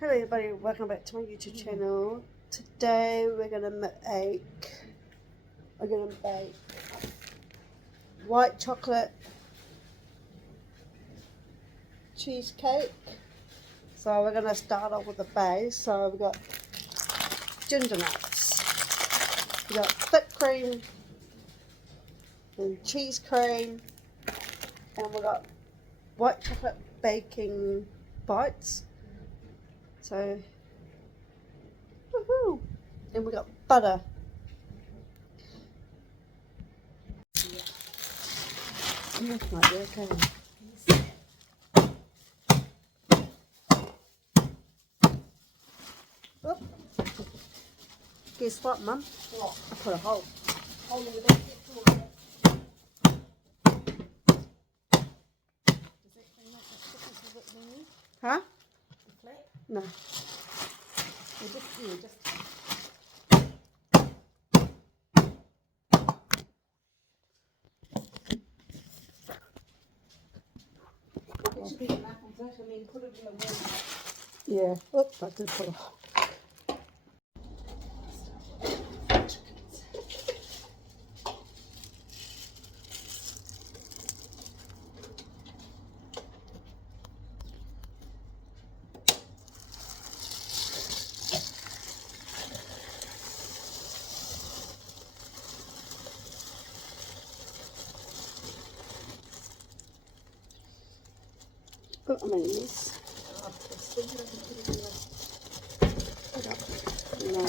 Hello everybody, welcome back to my YouTube channel. Today we're gonna bake white chocolate cheesecake. So we're gonna start off with the base. So we've got ginger nuts, we've got thick cream and cheese cream, and we've got white chocolate baking bites. So, woohoo! And we got butter. That might be okay. Oop. Guess what, Mum? What? I put a hole. Hole in the biscuit for it. Does that clean up the thickness of it then? Huh? The flat? No. Just it should be enough of that and then put it in the water. Yeah. Oops, I did put a hole. Oh, I'm in this. No.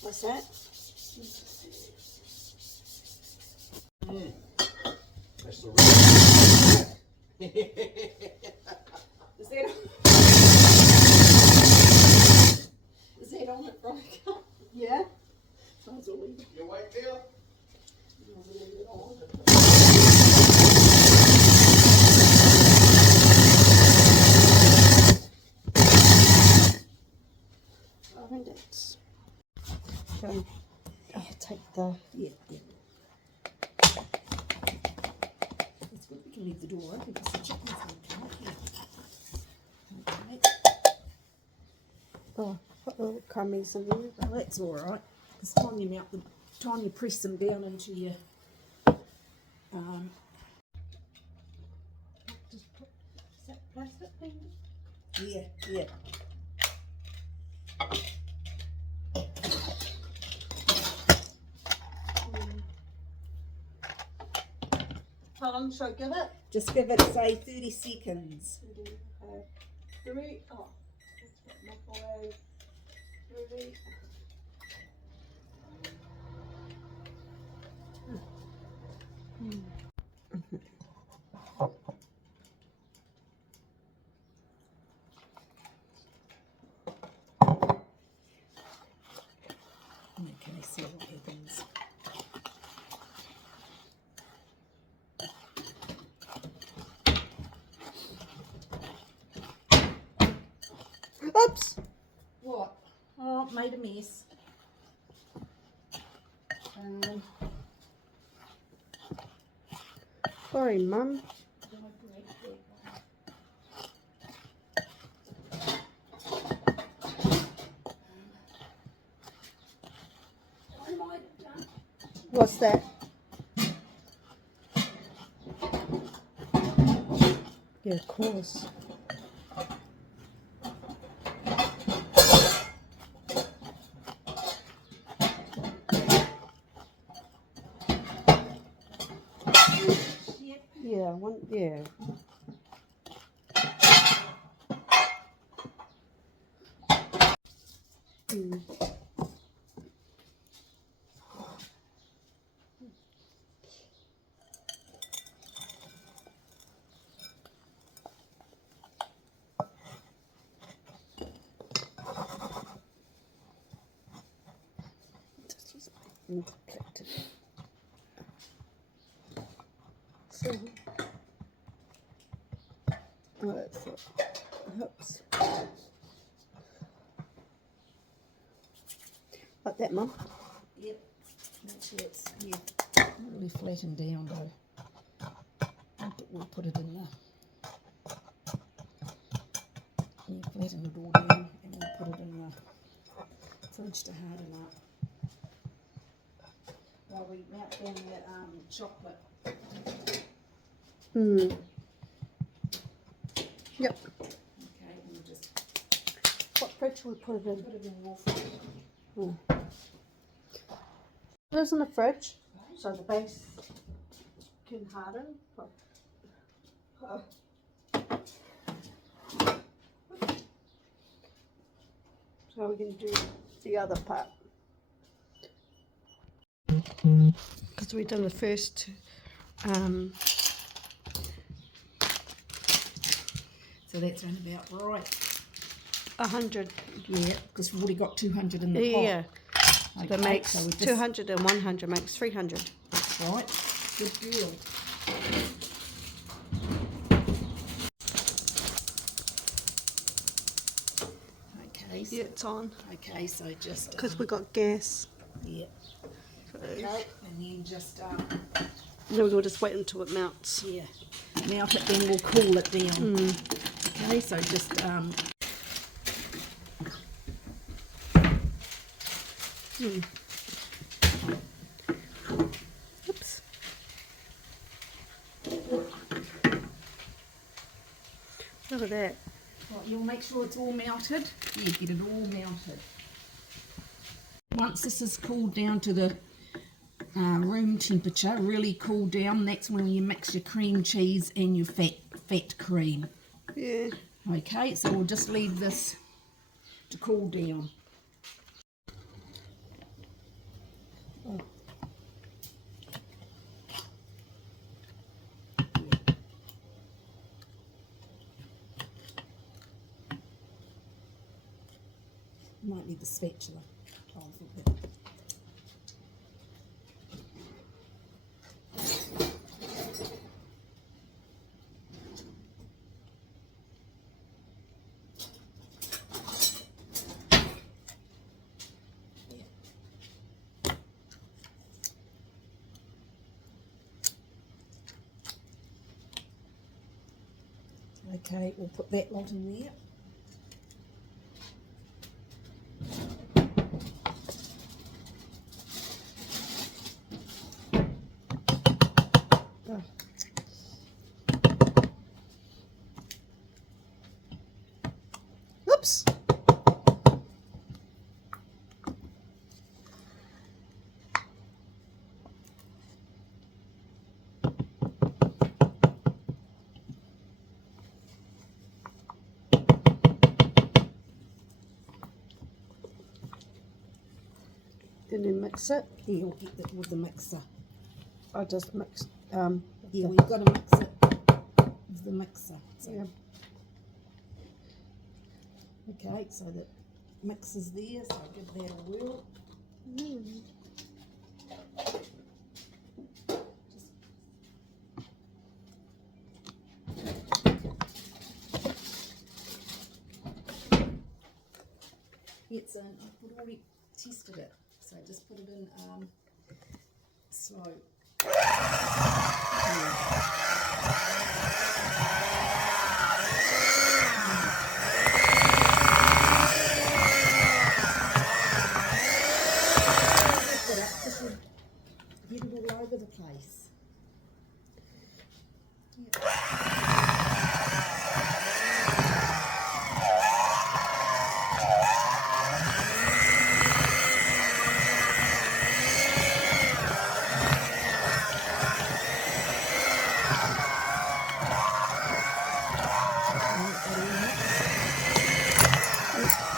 What's that? That's the real. Is that is that on it, Veronica? Yeah. Sounds all leave You awake, Bill? it on. I think it's going. I'll take the. Yeah. It's good we can leave the door open because the chickens will come up here. Okay. Oh, put little crummies in there. Well, that's all right. Because time you press them down into your just put, is that plastic thing? Yeah. How long should I give it? Just give it, say, 30 seconds. 3. Oh, that's what microwave. 3. Okay, see what happens. Oops. What? Oh, made a mess. Sorry, Mum. What's that? Yeah, of course. Yeah, one. Yeah. Collected. So, oh, that's it. Oops. Like that, Mum? Yep. Make sure it's, yeah. Really flatten down though. We'll put it in there. You flatten it all down and we'll put it in the fridge to harden up. While we melt down that chocolate. Yep. Okay, and we'll just What fridge we put it in? put it in your fridge. It is in the fridge, so the base can harden. So we can do the other part. Because we've done the first So that's around about right. 100. Yeah, because we've already got 200 in the pot. Yeah, Okay, that makes so we just, 200 and 100 makes 300. That's right. Good deal. Okay, so, Yeah, it's on. okay, so just Because we got gas. yeah. So, Okay, and then just no, we'll just wait until it melts. yeah, melt it, then we'll cool it down. Okay, so just Oops. Look at that. well, you'll make sure it's all melted. Yeah, get it all melted. Once this is cooled down to the room temperature, really cool down, that's when you mix your cream cheese and your fat cream. Yeah. Okay, so we'll just leave this to cool down. Oh. Might need the spatula. Oh, I think that. Okay, we'll put that lot in there. Oh. Oops. Then you mix it. Yeah, we'll get that with the mixer. I just mixed. Yeah, the- we've got to mix it with the mixer. So, Yeah. okay, so that mixes there, so I'll give that a whirl. It's in, I've already tested it, so just put it in slow. Just get it all over the place.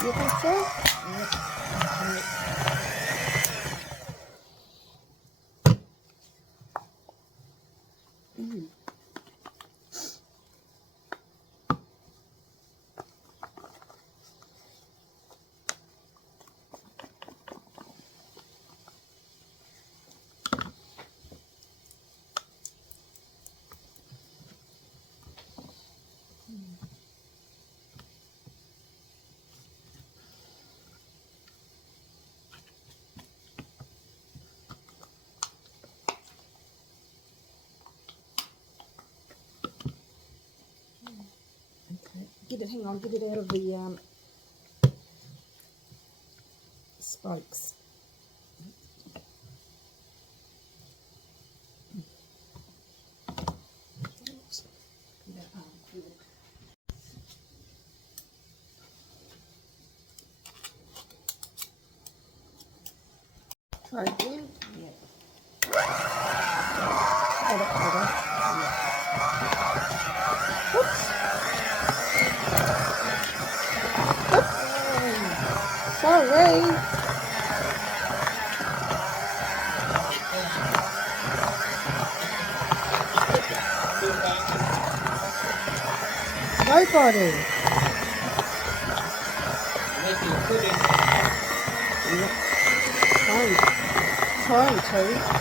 You think so? get it, hang on, get it out of the spokes. Try again. Yeah. Hold it, hold it. Oops. Oops. Sorry. Nobody. Making pudding. Trying to.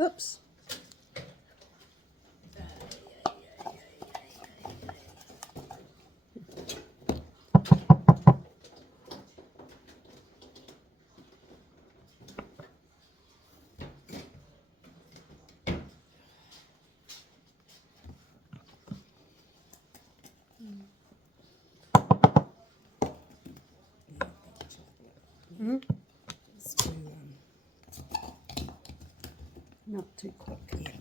Oops. Mm. Just to, Not too quick. yeah.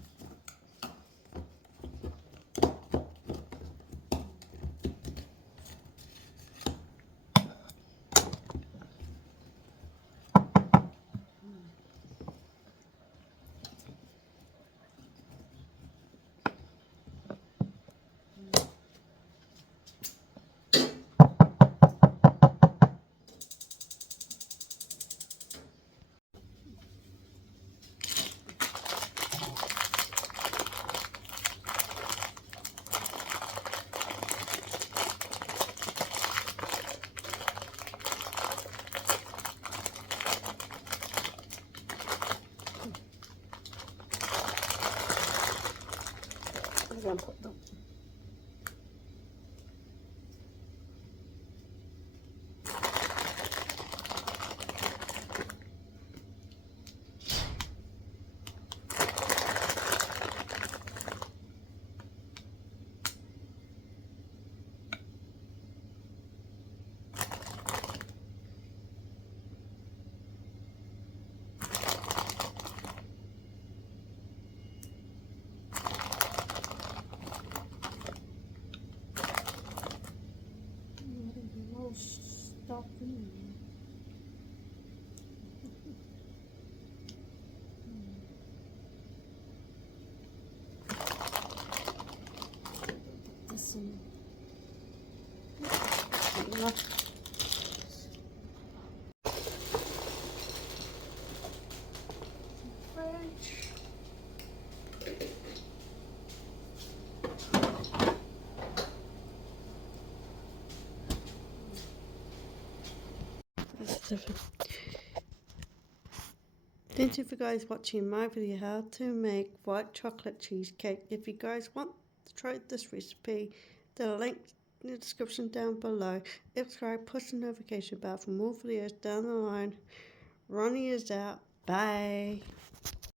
I'm going to put them. Stop. This one. Thank you for guys watching my video how to make white chocolate cheesecake. If you guys want to try this recipe, the link in the description down below. Subscribe, push the notification bell for more videos down the line. Ronnie is out. Bye.